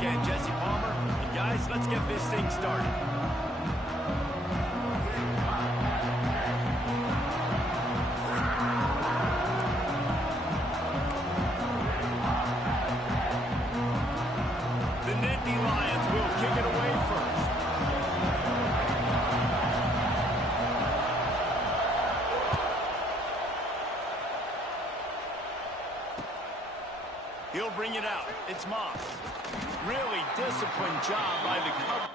again, Jesse Palmer. And guys, let's get this thing started. The Nittany Lions will kick it away first. He'll bring it out. It's Moss. Really disciplined job by the cover.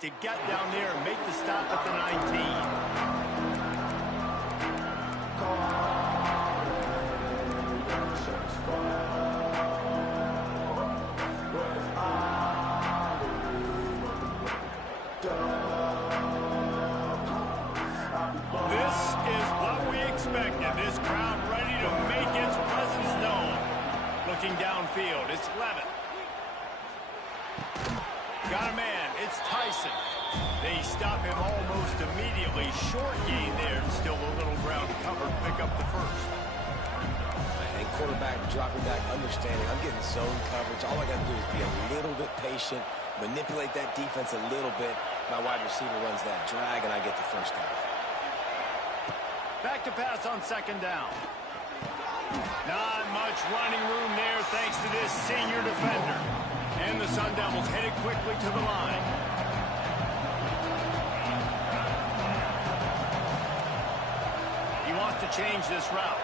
To get down there and make the stop at the 19. This is what we expected. This crowd ready to make its presence known. Looking downfield, it's Levitt. Got a man, it's Tyson. They stop him almost immediately. Short gain there, still a little ground covered. Pick up the first. And quarterback dropping back, understanding I'm getting zone coverage. All I got to do is be a little bit patient, manipulate that defense a little bit. My wide receiver runs that drag, and I get the first down. Back to pass on second down. Not much running room there thanks to this senior defender. And the Sun Devils headed quickly to the line. He wants to change this route.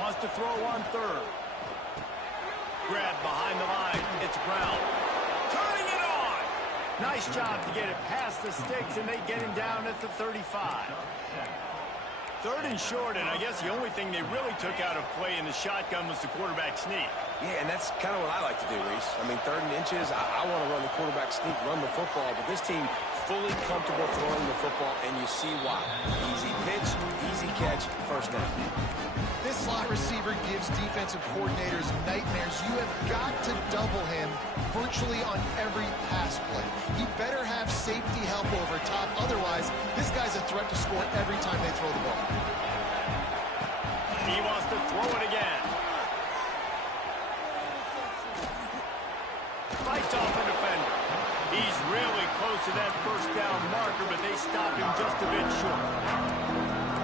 Wants to throw on third. Grab behind the line. It's Brown. Turning it on. Nice job to get it past the sticks, and they get him down at the 35. Third and short, and I guess the only thing they really took out of play in the shotgun was the quarterback sneak. Yeah, and that's kind of what I like to do, Reese. I mean, 3rd and inches, I want to run the quarterback sneak, run the football, but this team fully comfortable throwing the football, and you see why. Easy pitch, easy catch, first down. This slot receiver gives defensive coordinators nightmares. You have got to double him virtually on every pass play. He better have safety help over top. Otherwise, this guy's a threat to score every time they throw the ball. He wants to throw it again. Fights off a defender. He's really close to that first down marker, but they stop him just a bit short.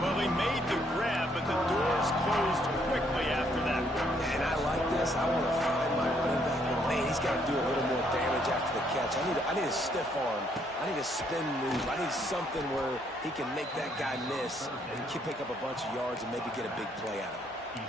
Well, he made the grab, but the doors closed quickly after that. And I like this. I want to find my running back, but man, he's got to do a little more damage after the catch. I need a stiff arm. I need a spin move. I need something where he can make that guy miss and pick up a bunch of yards and maybe get a big play out of it.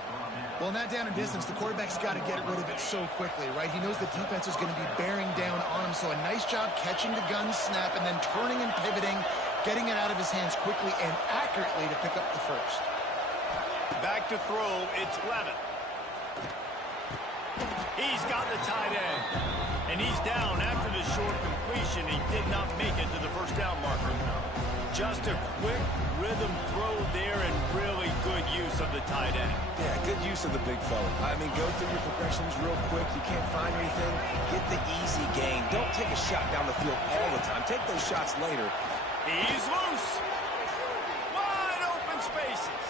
Well, in that down and distance, the quarterback's got to get rid of it so quickly, right? He knows the defense is going to be bearing down on him, so a nice job catching the gun snap and then turning and pivoting, getting it out of his hands quickly and accurately to pick up the first. Back to throw, it's Levitt. He's got the tight end. And he's down after the short completion. He did not make it to the first down marker. Just a quick rhythm throw there and really good use of the tight end. Yeah, good use of the big fella. I mean, go through your progressions real quick. You can't find anything. Get the easy gain. Don't take a shot down the field all the time. Take those shots later. He's loose. Wide open spaces.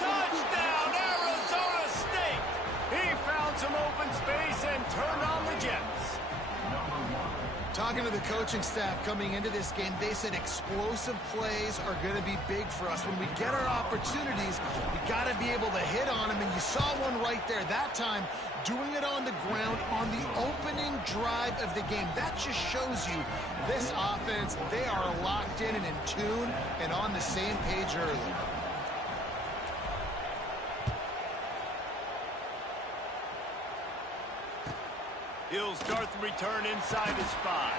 Touchdown, Arizona State. He found some open space and turned on the Jets. Talking to the coaching staff coming into this game, they said explosive plays are going to be big for us. When we get our opportunities, we got to be able to hit on them, and you saw one right there that time, doing it on the ground on the opening drive of the game. That just shows you this offense, they are locked in and in tune and on the same page early. He'll start the return inside his 5.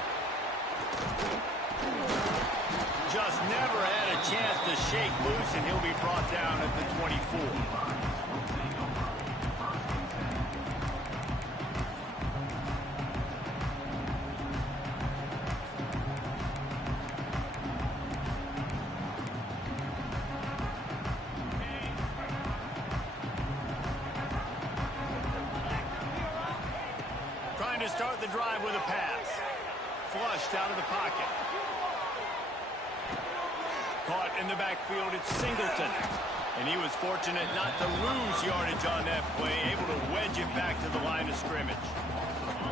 Just never had a chance to shake loose, and he'll be brought down at the 24. to start the drive with a pass. Flushed out of the pocket. Caught in the backfield, it's Singleton. And he was fortunate not to lose yardage on that play, able to wedge it back to the line of scrimmage.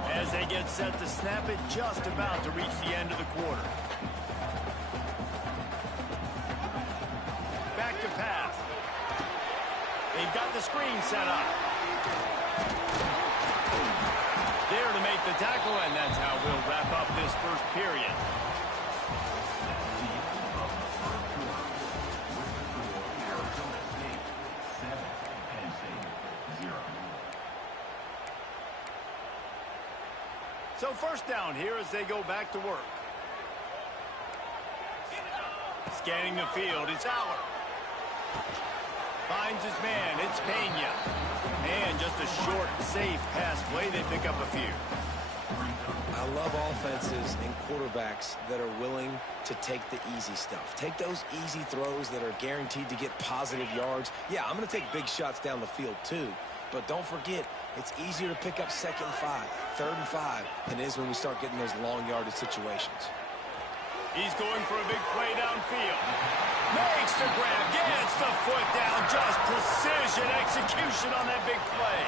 As they get set to snap it, just about to reach the end of the quarter. Back to pass. They've got the screen set up. There to make the tackle, and that's how we'll wrap up this first period. So first down here as they go back to work. Scanning the field, it's Aller. Finds his man, it's Pena. And just a short, safe pass play, they pick up a few. I love offenses and quarterbacks that are willing to take the easy stuff. Take those easy throws that are guaranteed to get positive yards. Yeah, I'm going to take big shots down the field too. But don't forget, it's easier to pick up 2nd and 5, 3rd and 5 than it is when we start getting those long yardage situations. He's going for a big play downfield. Makes the grab, gets the foot down, just precision execution on that big play.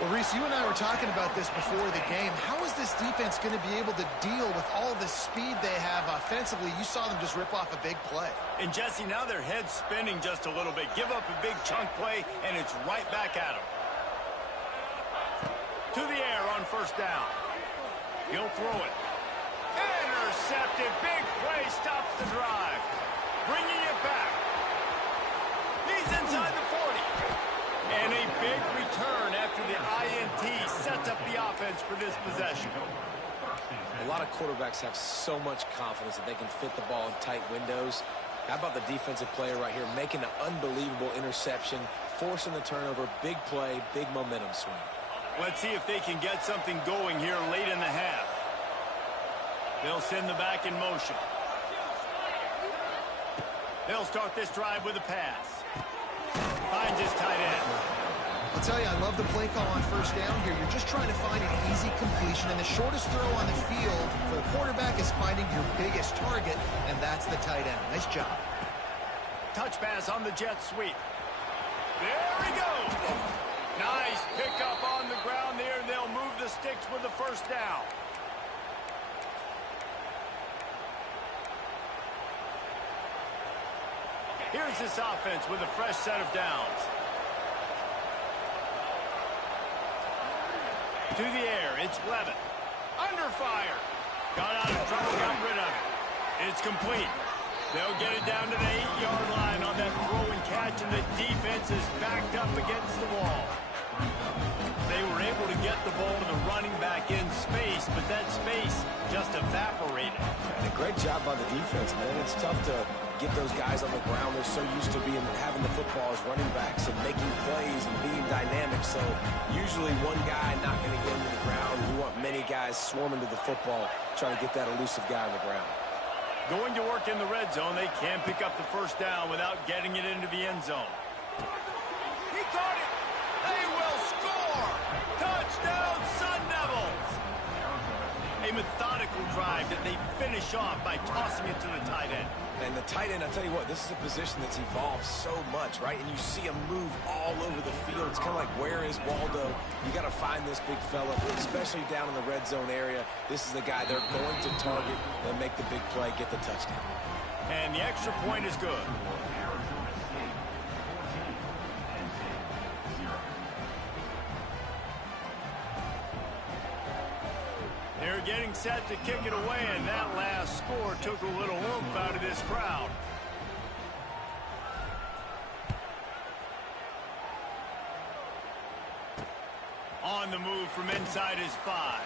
Well, Reese, you and I were talking about this before the game. How is this defense going to be able to deal with all the speed they have offensively? You saw them just rip off a big play. And Jesse, now their head's spinning just a little bit. Give up a big chunk play, and it's right back at them. To the air on first down. He'll throw it. Intercepted. Big play stops the drive. Bringing it back. He's inside the 40. And a big return after the INT sets up the offense for this possession. A lot of quarterbacks have so much confidence that they can fit the ball in tight windows. How about the defensive player right here making an unbelievable interception, forcing the turnover, big play, big momentum swing. Let's see if they can get something going here late in the half. They'll send the back in motion. They'll start this drive with a pass. Finds his tight end. I'll tell you, I love the play call on first down here. You're just trying to find an easy completion, and the shortest throw on the field for the quarterback is finding your biggest target, and that's the tight end. Nice job. Touch pass on the jet sweep. There he goes. Nice pickup on the ground there, and they'll move the sticks with the first down. Here's this offense with a fresh set of downs. To the air, it's Levitt. Under fire. Got out of trouble, got rid of it. It's complete. They'll get it down to the 8-yard line on that throw and catch, and the defense is backed up against the wall. They were able to get the ball to the running back in space, but that space just evaporated. And a great job by the defense, man. It's tough to get those guys on the ground. They're so used to having the football as running backs and making plays and being dynamic. So usually one guy not going to get into the ground. You want many guys swarming to the football, trying to get that elusive guy on the ground. Going to work in the red zone, they can pick up the first down without getting it into the end zone. He caught it. They will score. Touchdown, Sun Devils. A methodical drive that they finish off by tossing it to the tight end. And the tight end, I tell you what, this is a position that's evolved so much, right? And you see him move all over the field. It's kind of like, where is Waldo? You got to find this big fella, especially down in the red zone area. This is the guy they're going to target. They'll make the big play, get the touchdown. And the extra point is good. They're getting set to kick it away, and that last score took a little oomph out of this crowd. On the move from inside his 5.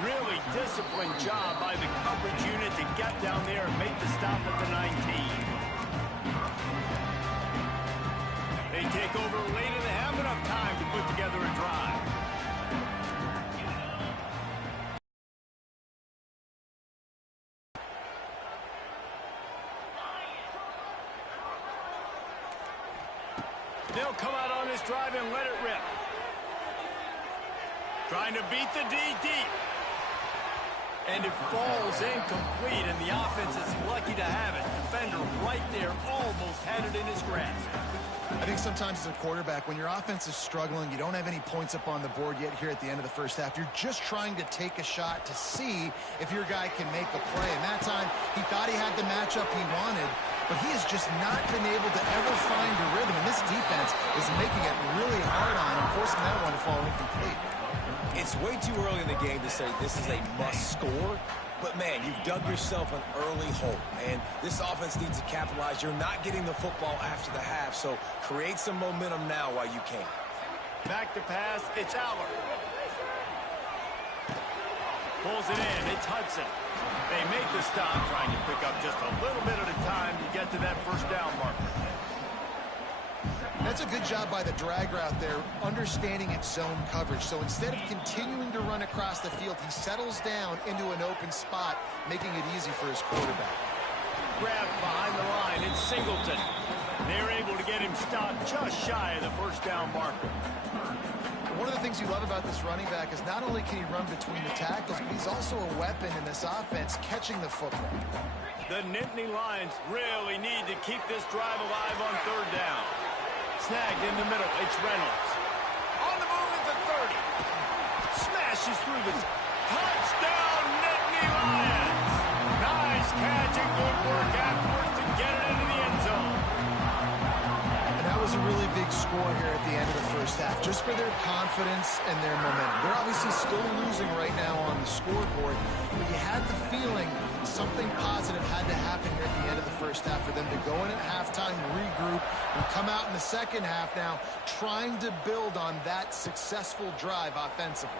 Really disciplined job by the coverage unit to get down there and make the stop at the 19. They take over late and they have enough time to put together a drive. They'll come out on this drive and let it rip. Trying to beat the D deep. And it falls incomplete, and the offense is lucky to have it. Defender right there almost had it in his grasp. I think sometimes as a quarterback, when your offense is struggling, you don't have any points up on the board yet here at the end of the first half. You're just trying to take a shot to see if your guy can make a play. And that time, he thought he had the matchup he wanted, but he has just not been able to ever find a rhythm. And this defense is making it really hard on him, forcing that one to fall incomplete. It's way too early in the game to say this is a must score, but man, you've dug yourself an early hole, and this offense needs to capitalize. You're not getting the football after the half, so create some momentum now while you can. Back to pass, it's Aller. Pulls it in, it's Hudson. They make the stop, trying to pick up just a little bit at a time to get to that first down marker. That's a good job by the drag route there, understanding its zone coverage. So instead of continuing to run across the field, he settles down into an open spot, making it easy for his quarterback. Grab behind the line, it's Singleton. They're able to get him stopped just shy of the first down marker. One of the things you love about this running back is not only can he run between the tackles, but he's also a weapon in this offense, catching the football. The Nittany Lions really need to keep this drive alive on third down. Snagged in the middle, it's Reynolds. On the move at the 30. Smashes through the touchdown, Nittany Lions. Nice catch and good work afterwards to get it into the end zone. And that was a really big score here at the end of the first half, just for their confidence and their momentum. They're obviously still losing right now on the scoreboard, but you had the feeling something positive had to happen here at the end of the first half for them to go in at halftime, regroup, and come out in the second half now trying to build on that successful drive offensively.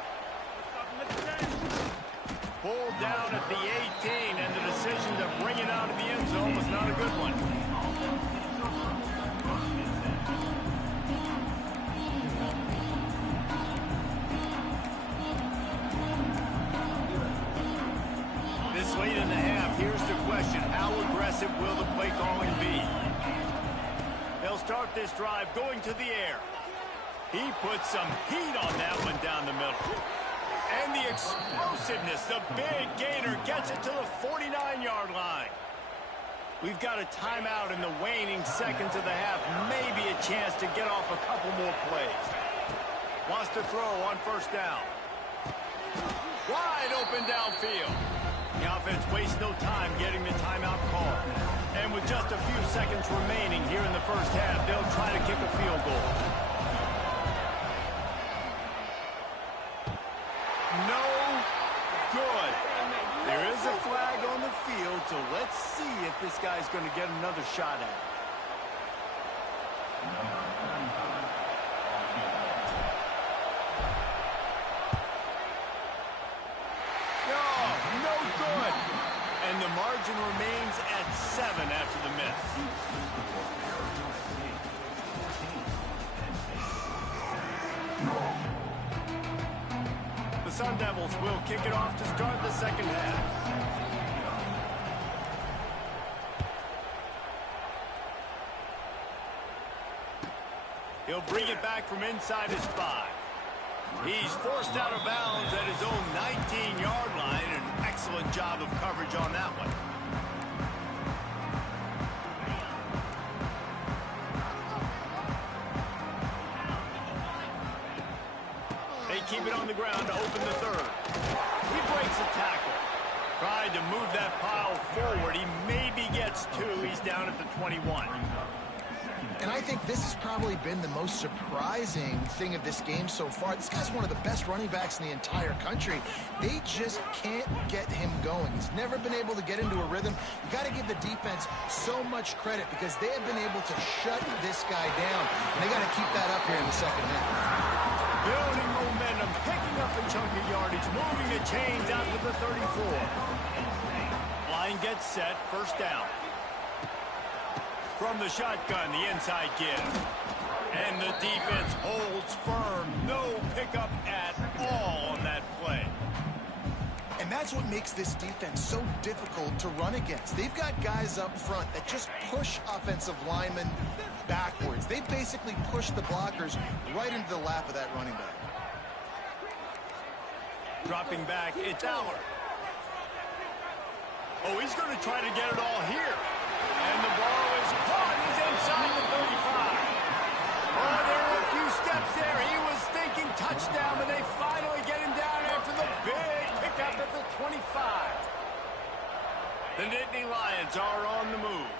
Pulled down at the 18, and the decision to bring it out of the end zone was not a good one. Late in the half, here's the question. How aggressive will the play calling be? They'll start this drive going to the air. He puts some heat on that one down the middle. And the explosiveness, the big gainer gets it to the 49-yard line. We've got a timeout in the waning seconds of the half. Maybe a chance to get off a couple more plays. Wants to throw on first down. Wide open downfield. The offense wastes no time getting the timeout call. And with just a few seconds remaining here in the first half, they'll try to kick a field goal. No good. There is a flag on the field, so let's see if this guy's going to get another shot at it. And the margin remains at 7 after the miss. The Sun Devils will kick it off to start the second half. He'll bring it back from inside his 5. He's forced out of bounds at his own 19-yard line. An excellent job of coverage on that one. They keep it on the ground to open the third. He breaks a tackle. Tried to move that pile forward. He maybe gets 2. He's down at the 21. And I think this has probably been the most surprising thing of this game so far. This guy's one of the best running backs in the entire country. They just can't get him going. He's never been able to get into a rhythm. You got to give the defense so much credit because they have been able to shut this guy down. And they got to keep that up here in the second half. Building momentum, picking up a chunk of yardage, moving the chains out to the 34. Line gets set, first down. From the shotgun, the inside give. And the defense holds firm. No pickup at all on that play. And that's what makes this defense so difficult to run against. They've got guys up front that just push offensive linemen backwards. They basically push the blockers right into the lap of that running back. Dropping back, it's Aller. Oh, he's going to try to get it all here. And the ball is caught. He's inside the 35. Oh, there were a few steps there. He was thinking touchdown, but they finally get him down after the big pickup at the 25. The Nittany Lions are on the move.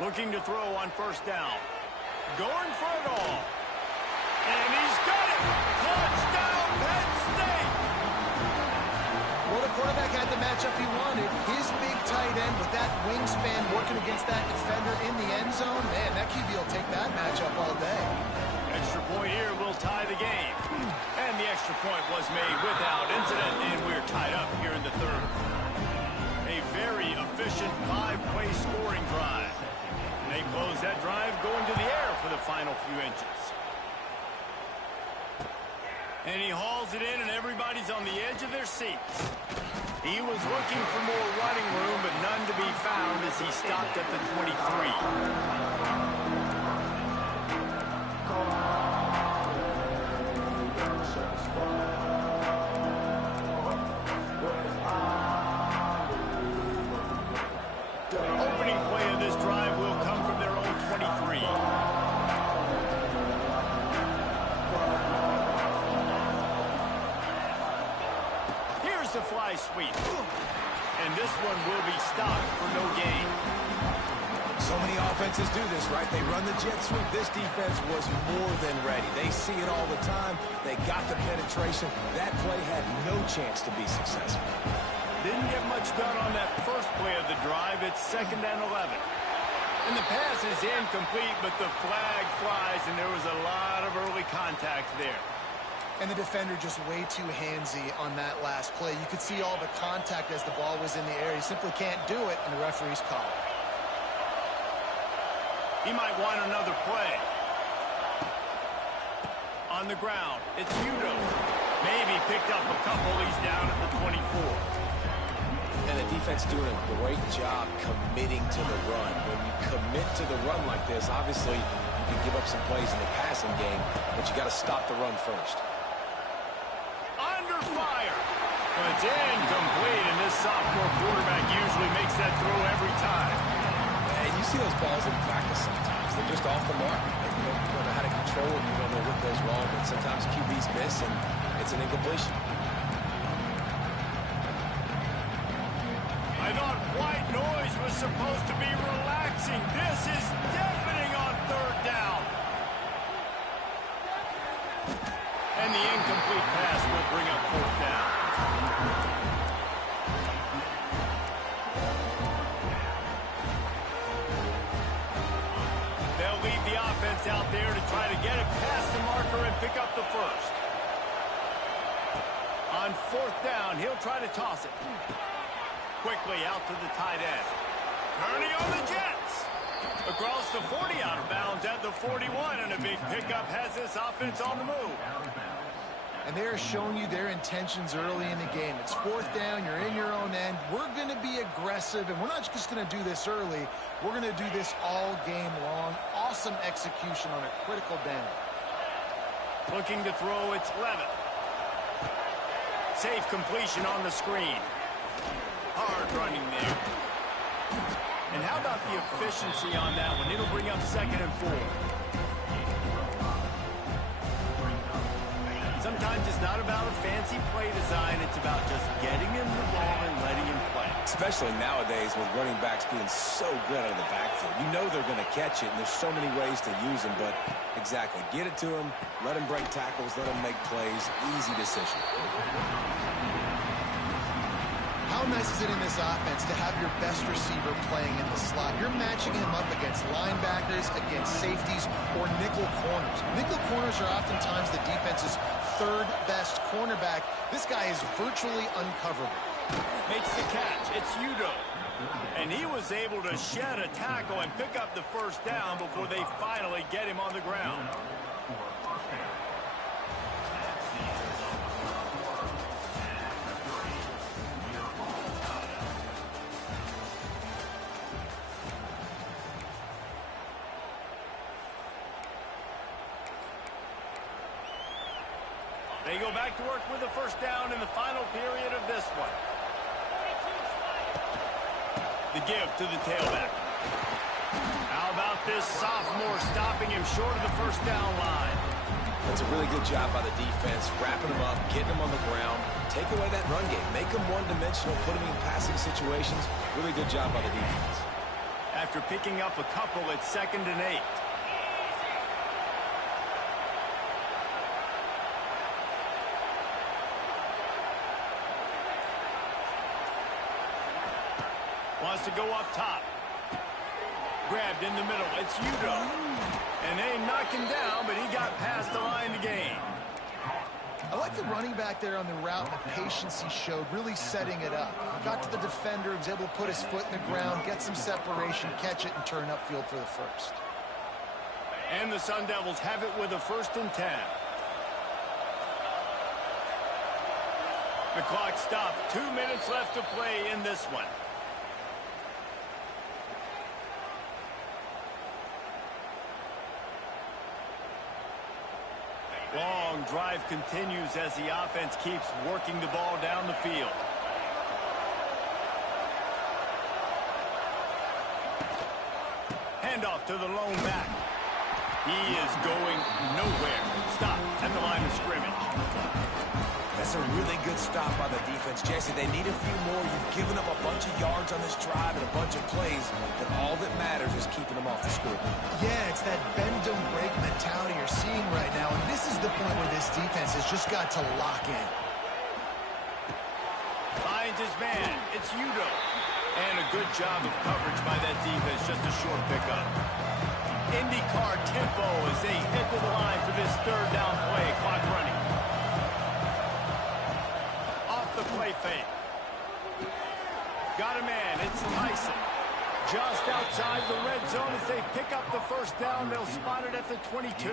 Looking to throw on first down. Going for it all. And he's got it! Touchdown, Penn State! Well, the quarterback had the matchup he wanted. His big tight end with that wingspan working against that defender in the end zone. Man, that QB will take that matchup all day. Extra point here will tie the game. And the extra point was made without incident, and we're tied up here in the third. A very efficient 5-play scoring drive. They close that drive going to the air for the final few inches. And he hauls it in, and everybody's on the edge of their seats. He was looking for more running room, but none to be found as he stopped at the 23. Opening play of this drive will come from their own 23. Here's the fly sweep. And this one will be stopped for no gain. So many offenses do this, right? They run the jet sweep. This defense was more than ready. They see it all the time. They got the penetration. That play had no chance to be successful. Didn't get much done on that first play of the drive. It's 2nd and 11. And the pass is incomplete, but the flag flies, and there was a lot of early contact there. And the defender just way too handsy on that last play. You could see all the contact as the ball was in the air. He simply can't do it, and the referee's call it. He might want another play. On the ground, it's Udo. Maybe picked up a couple. He's down at the 24. And the defense doing a great job committing to the run. When you commit to the run like this, obviously you can give up some plays in the passing game, but you got to stop the run first. Under fire. But it's incomplete, and this sophomore quarterback usually makes that throw every time. And you see those balls in practice sometimes. They're just off the mark. You don't know how to control it. You don't know what goes wrong, but sometimes QBs miss, and it's an incompletion. I thought white noise was supposed to be relaxing. This is deafening on 3rd down. And the incomplete pass will bring up 4th down. They'll leave the offense out there to try to get it past the marker and pick up the first. On 4th down, he'll try to toss it. Quickly out to the tight end. Turning on the Jets. Across the 40, out of bounds at the 41, and a big pickup has this offense on the move. And they're showing you their intentions early in the game. It's 4th down. You're in your own end. We're going to be aggressive, and we're not just going to do this early. We're going to do this all game long. Awesome execution on a critical down. Looking to throw, it's Levitt. Safe completion on the screen. Hard running there. And how about the efficiency on that one? It'll bring up 2nd and 4. Sometimes it's not about a fancy play design. It's about just getting him the ball and letting him play. Especially nowadays with running backs being so good out of the backfield. You know they're going to catch it, and there's so many ways to use them. But exactly, get it to him, let him break tackles, let him make plays. Easy decision. How nice is it in this offense to have your best receiver playing in the slot? You're matching him up against linebackers, against safeties, or nickel corners. Nickel corners are oftentimes the defense's 3rd best cornerback. This guy is virtually uncoverable. Makes the catch. It's Udo. And he was able to shed a tackle and pick up the first down before they finally get him on the ground. They go back to work with the first down in the final period of this one. The give to the tailback. How about this sophomore stopping him short of the first down line? That's a really good job by the defense, wrapping them up, getting them on the ground, take away that run game, make them one-dimensional, put them in passing situations. Really good job by the defense. After picking up a couple at 2nd and 8. Wants to go up top. Grabbed in the middle. It's Udo. And they knock him down, but he got past the line to gain. I like the running back there on the route, the patience he showed, really setting it up. Got to the defender, was able to put his foot in the ground, get some separation, catch it, and turn upfield for the first. And the Sun Devils have it with a 1st and 10. The clock stopped. 2 minutes left to play in this one. Long drive continues as the offense keeps working the ball down the field. Handoff to the lone back. He is going nowhere. Stop at the line of scrimmage. That's a really good stop by the defense. Jesse, they need a few more. You've given up a bunch of yards on this drive and a bunch of plays, but all that matters is keeping them off the scoreboard. Yeah, it's that bend, don't break mentality you're seeing right now, and this is the point where this defense has just got to lock in. Finds his man. It's Udo. And a good job of coverage by that defense. Just a short pickup. IndyCar tempo as they head to the line for this 3rd down play. Clock running. Off the play fake. Got a man. It's Tyson. Just outside the red zone as they pick up the first down. They'll spot it at the 22.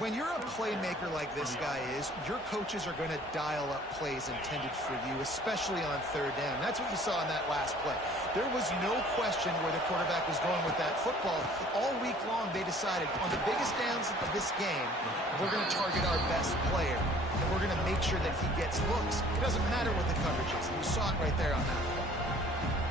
When you're a playmaker like this guy is, your coaches are going to dial up plays intended for you, especially on 3rd down. That's what you saw in that last play. There was no question where the quarterback was going with that football. All week long, they decided on the biggest downs of this game, we're going to target our best player, and we're going to make sure that he gets looks. It doesn't matter what the coverage is. You saw it right there on that play.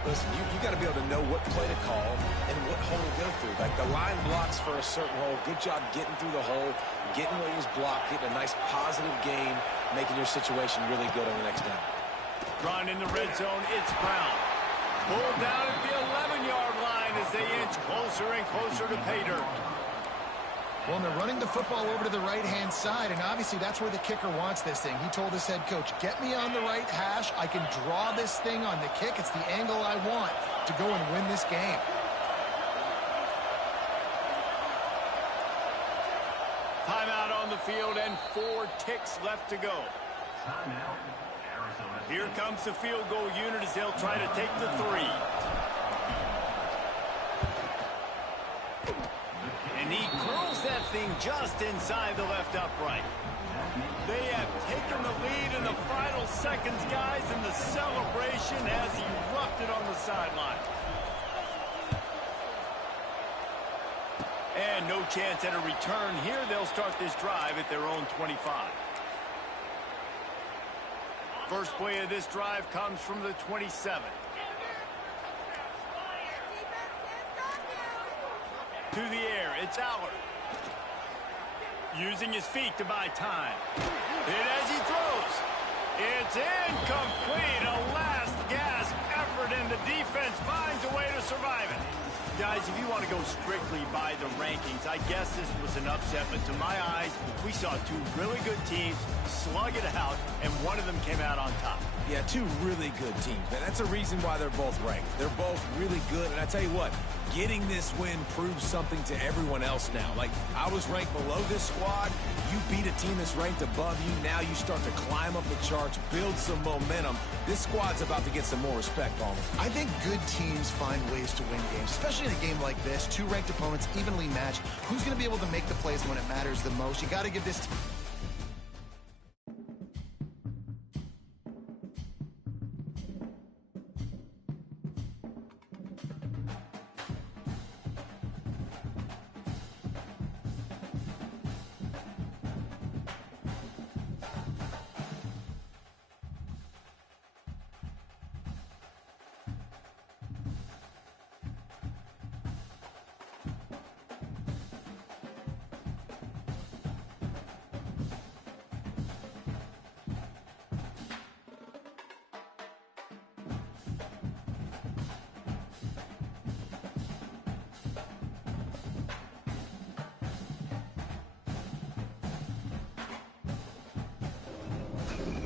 Listen, you got to be able to know what play to call and what hole to go through. Like the line blocks for a certain hole. Good job getting through the hole, getting where he was blocked, getting a nice positive gain, making your situation really good on the next down. Run in the red zone. It's Brown. Pulled down at the 11-yard line as they inch closer and closer to pay dirt. Well, and they're running the football over to the right-hand side, and obviously that's where the kicker wants this thing. He told his head coach, get me on the right hash. I can draw this thing on the kick. It's the angle I want to go and win this game. Timeout on the field and 4 ticks left to go. Here comes the field goal unit as they'll try to take the 3. And he curls that thing just inside the left upright. They have taken the lead in the final seconds, guys, and the celebration has erupted on the sideline. And no chance at a return here. They'll start this drive at their own 25. First play of this drive comes from the 27. To the air, it's Allard. Using his feet to buy time. And as he throws, it's incomplete. A last gasp effort, and the defense finds a way to survive it. Guys, if you want to go strictly by the rankings, I guess this was an upset, but to my eyes, we saw 2 really good teams slug it out, and one of them came out on top. Yeah, 2 really good teams, man. That's a reason why they're both ranked. They're both really good, and I tell you what, getting this win proves something to everyone else now. Like, I was ranked below this squad. You beat a team that's ranked above you. Now you start to climb up the charts, build some momentum. This squad's about to get some more respect on them. I think good teams find ways to win games, especially in a game like this. 2 ranked opponents, evenly matched. Who's going to be able to make the plays when it matters the most? You got to give this team.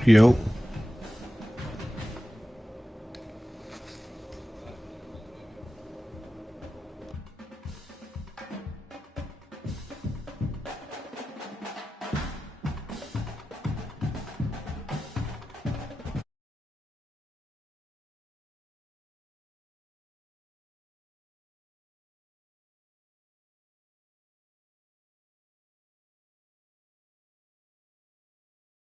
Yo.